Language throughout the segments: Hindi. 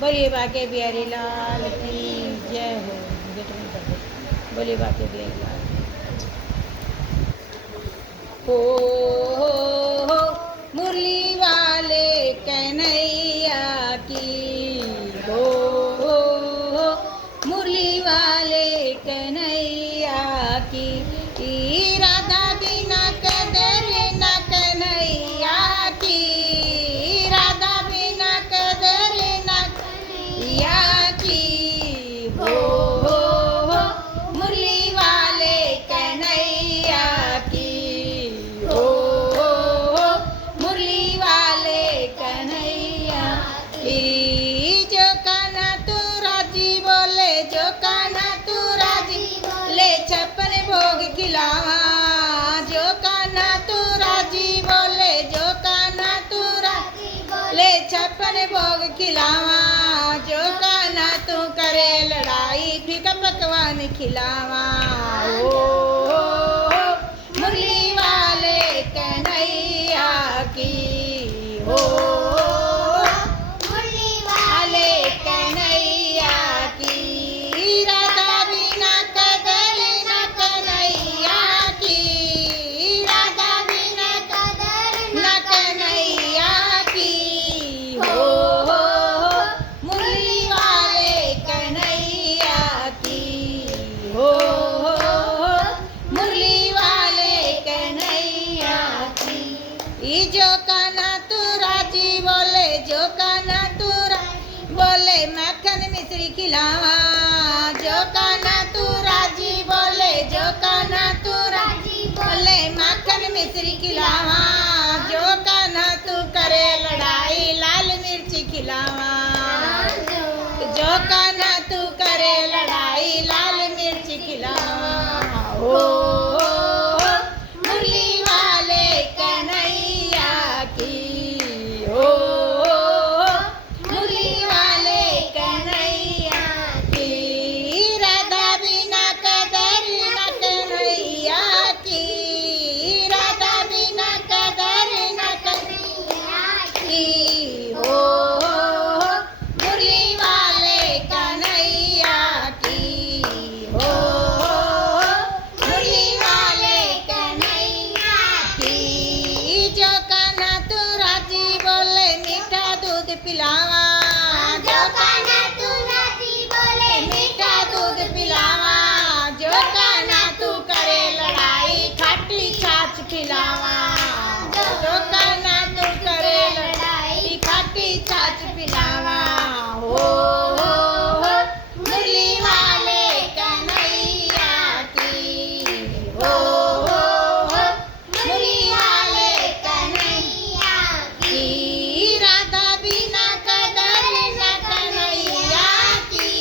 बोलिए बाके बिहारी लाल की जय हो। गेट बंद कर दो। बोलिए बाके बिहारी लाल हो, हो मुरली वाले कन्हैया की हो, हो मुरली वाले कन्हैया की। राधा बिना कदर न कन्हैया की, राधा बिना कदर न कन्हैया की हो, हो मुरली वाले कन्हैया की हो, हो मुरली वाले कन्हैया की। जो कान्हा तू राजी बोले, जो कान्हा तू राजी बोले छप्पन भोग खिलावा। जो कान्हा तू राजी बोले, जो कान्हा तू राजी बोले छप्पन भोग खिलावा। जो कान्हा तू करे लड़ाई फीका पकवान खिलावा। ओ मुरली वाले कन्हैया की हो, मुरली वाले कन्हैया की। राधा बिना कदर न कन्हैया की, राधा बिना कदर न कन्हैया की हो, मुरली वाले कन्हैया की हो, मुरली वाले कन्हैया की। जो कान्हा तू राजी बोले, जो कान्हा तू राजी बोले मक्खन मिश्री खिलावा। जो कान्हा तू राजी बोले, जो कान्हा तू राजी बोले मक्खन मिश्री खिलावा। जो कान्हा तू करे लड़ाई लाल मिर्ची खिलावा। जो कान्हा तू करे लड़ाई लाल मिर्ची खिलावा। हो मुरली वाले कन्हैया की हो, मुरली वाले कन्हैया की। राधा बिना कदर न कन्हैया की, राधा बिना कदर न कन्हैया की हो, मुरली वाले कन्हैया की हो, मुरली वाले कन्हैया की। जो कान्हा तू राजी बोले मीठा दूध पिलावा। जो कान्हा तू राजी बोले मीठा दूध पिलावा। जो कान्हा तू करे लड़ाई खट्टी छाछ पिलावा। जो कान्हा तू करे लड़ाई खट्टी छाछ पिलावा। हो मुरली वाले कन्हैया की हो, मुरली वाले कन्हैया की। राधा बिना कदर न कन्हैया की,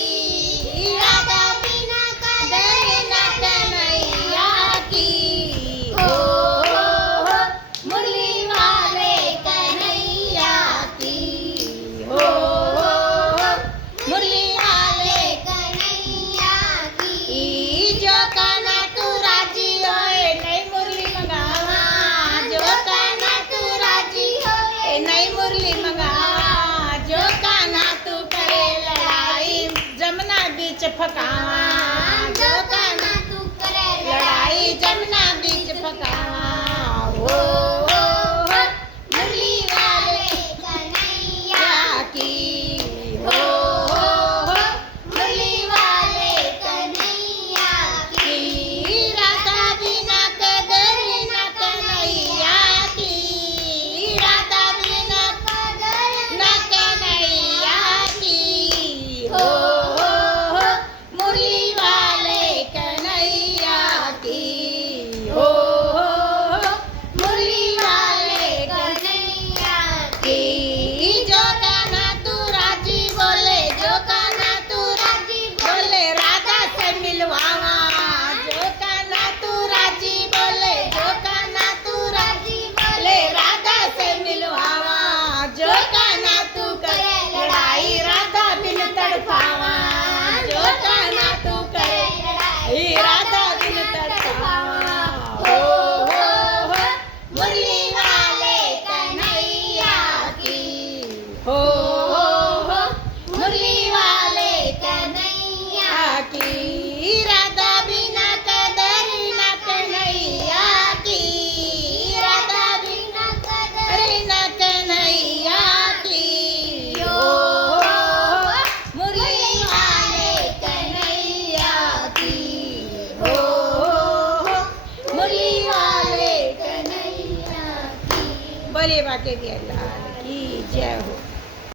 राधा बिना कदर न कन्हैया की हो, मुरली वाले कन्हैया की हो, मुरली वाले कन्हैया की। जो कान्हा तू राजी होए नई मुरली मंगावा। जो कान्हा तू राजी होए नई मुरली मंगावा। जो कान्हा तू करे लड़ाई जमुना बीच फकावा। जो कान्हा तू करे लड़ाई जमुना बीच फकावा। हो मुरली वाले कन्हैया की हो, मुरली वाले कन्हैया की। राधा बिना कदर न कन्हैया की, राधा बिना कदर न कन्हैया की हो, मुरली बोलिए बाके बिहारी लाल की जय हो।